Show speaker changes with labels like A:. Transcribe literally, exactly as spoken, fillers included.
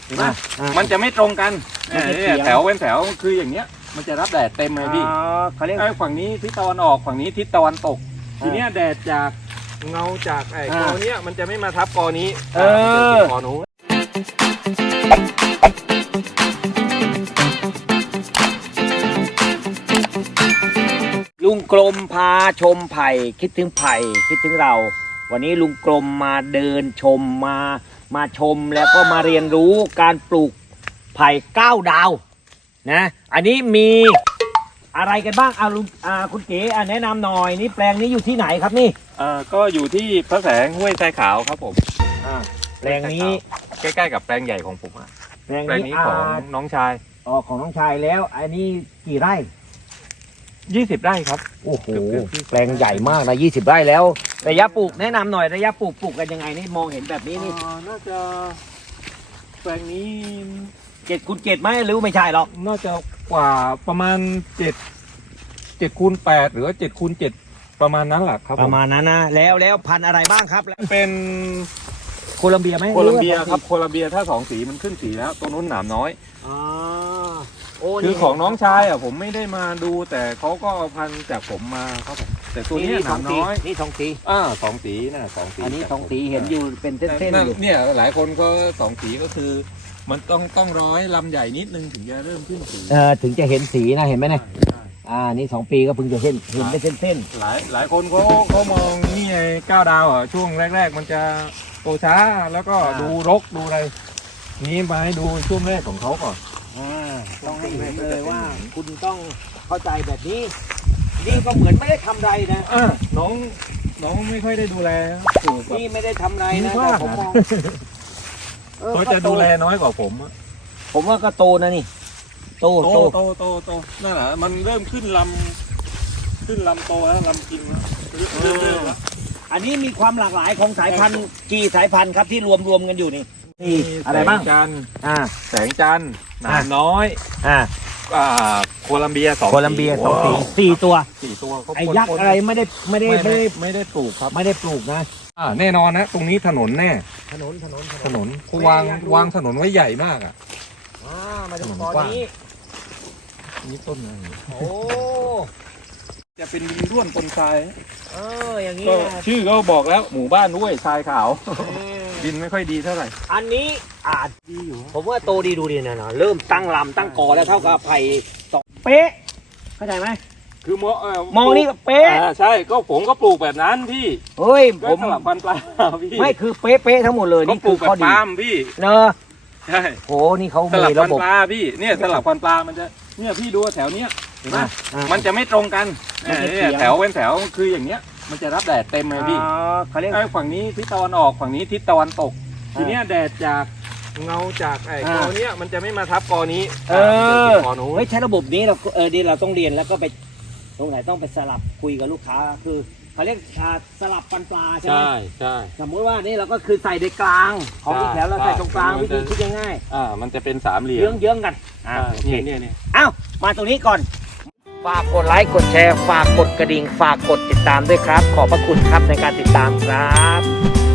A: เห็นไหมมันจะไม่ตรงกันเนี่ยแถวเป็นแถวคืออย่างเนี้ยมันจะรับแดดเต็มเลยพี่
B: เขาเรียก
A: ฝั่งนี้ทิศตะวันออกฝั่งนี้ทิศตะวันตกทีเนี้ยแดดจากเงาจากไอ้กอเนี้ยมันจะไม่มาทับกอนี้เออกอนู้น
B: ลุงกลมพาชมไผ่คิดถึงไผ่คิดถึงเราวันนี้ลุงกลมมาเดินชมมามาชมแล้วก็มาเรียนรู้การปลูกไผ่เก้าดาวนะอันนี้มีอะไรกันบ้างอาลุงอ่าคุณเก๋อ่าแนะนำหน่อยนี่แปลงนี้อยู่ที่ไหนครับนี่
A: เอ่อก็อยู่ที่พระแสงห้วยทรายขาวครับผม
B: อ่าแปลงนี้
A: ใกล้ๆกับแปลงใหญ่ของผมอะ
B: แปลงนี้
A: ของน้องชาย
B: อ๋อของน้องชายแล้วอันนี้กี่ไร่
A: ยี่สิบไร่ครับ
B: โอ้โหแปลงใหญ่มากนะยี่สิบไร่แล้วระยะปลูกแนะนำหน่อยระยะปลูกปลูกกันยังไงนี่มองเห็นแบบนี้นี่
A: น่าจะแปลงนี้
B: เจ็ดคูณเจ็ดไหมหรือไม่ใช่หรอก
A: น่าจะกว่าประมาณเจ็ดเจ็ดคูณแปดหรือว่าเจ็ดคูณเจ็ดประมาณนั้นแหละครับ
B: ประมาณนั้นนะแล้วแล้วพันธุ์อะไรบ้างครับ
A: เป็น
B: โคลัมเบียไหม
A: โคลัมเบียครับโคลัมเบียถ้าสองสีมันขึ้นสีแล้วตัวนู้นหนามน้อย
B: อ๋อ
A: คือของน้องชายอ่ะผมไม่ได้มาดูแต่เขาก็เอาพันธุ์จากผมมาครับผมแต่ตัวนี้หนามน้อย
B: นี่สองสี
A: อ่าสองสีนะสองสี
B: อันนี้สองสีเห็นอยู่เป็นเส้นๆอยู่
A: เนี่ยหลายคนก็สองสีก็คือมันต้องต้องร้อยลำใหญ่นิดนึงถึงจะเริ่มขึ้นสี
B: เออถึงจะเห็นสีนะเห็นไหมเนี่ยอ่านี่สองปีก็เพิ่งจะเห็นเห็นเป็นเส้น
A: ๆหลายหลายคนเขาเขามองนี่ไงก้าวดาวอ่ะช่วงแรกๆมันจะโตช้าแล้วก็ดูรกดูอะไรนี้มาให้ดูช่วงแรกของเขาก่อน
B: อ่าต้องให้เห็นเลยว่าคุณต้องเข้าใจแบบนี้นี่ก็เหมือนไม่ได้ทำไรนะ
A: อ่าน้องน้องไม่ค่อยได้ดูแล
B: นี่ไม่ได้ทำไรนะแต่ผมมอง
A: เขาจะดูแลน้อยกว่าผม
B: ผมว่าก็โตนะนี่โต
A: โตโตโตโตนั่นแหละมันเริ่มขึ้นลำขึ้นลำโตแล้วลำกินแล้วเริ่มเริ่มแล้ว
B: อันนี้มีความหลากหลายของสายพันธุ์กี่สายพันธุ์ครับที่รวมรวมกันอยู่นี่นี่อะไรบ้าง
A: จันอ่าแสงจันหนามน้อย
B: อ่า
A: อ่าโคลัมเบียสอง
B: โคลัมเบียสองสี่สี่ตัว
A: สี่ตัว
B: ไอ้ยักษ์อะไรไม่ได้ไม่ได้ไม่ได้
A: ไม่ได้ปลูกครับ
B: ไม่ได้ปลูกนะ
A: อ่าแน่นอนนะตรงนี้ถนนแน่
B: ถนนถนน
A: ถนนเขาวางวางถนนไว้ใหญ่มากอ่ะ
B: อ่ามาดูตอนนี้
A: นี่ต้นอะไร
B: โอ้
A: จะเป็นดินร่วนปนทราย
B: เอออย่างนี้
A: ชื่อเขาบอกแล้วหมู่บ้านด้วยทรายขาวดินไม่ค่อยดีเท่าไหร่
B: อันนี้อาจดีอยู่ผมว่าโตดีดูดีนะเนาะเริ่มตั้งลำตั้งกอแล้วเท่ากับไผ่สองเป๊ะเข้าใจไหม
A: คือมอง
B: มองนี่เป๊ะ
A: ใช่ก็ผมก็ปลูกแบบนั้นพี่
B: เฮ้ยผม
A: สลับพันธุ์ปลาพี่
B: ไม่คือเป๊ะเป๊ะทั้งหมดเลย
A: นี่คือข้อดีพี่
B: เนอะ
A: ใช่
B: โหนี่เขา
A: สลับพันธุ์ปลาพี่เนี่ยสลับพันธุ์ปลามันจะเนี่ยพี่ดูแถวเนี้ยเห็นไหมมันจะไม่ตรงกันเนี่ยแถวเป็นแถวคืออย่างเนี้ยมันจะรับแดดเต็มเลยพี่
B: เขาเรียก
A: ฝั่งนี้ทิศตะวันออกฝั่งนี้ทิศตะวันตกทีเนี้ยแดดจากเงาจากไอ้กอเนี้ยมันจะไม่มาทับกอนี้
B: เออเฮ้ยใช้ระบบนี้เราเออดีเราต้องเรียนแล้วก็ไปตรงไหนต้องไปสลับคุยกับลูกค้าคือเขาเรียกสลับปันปลาใช่ไหม
A: ใช่ใช่
B: สมมติว่านี่เราก็คือใส่ในกลางของอีกแถวเราใส่ตรงกลางวิธีคิดง่าย
A: ๆอ่ามันจะเป็นสามเหลี่ยม
B: เยื้องๆกัน
A: อ่าเนี่ยเนี่ยเนี่ย
B: อ้าวมาตรงนี้ก่อนฝากกดไลค์กดแชร์ฝากกดกระดิ่งฝากกดติดตามด้วยครับขอบพระคุณครับในการติดตามครับ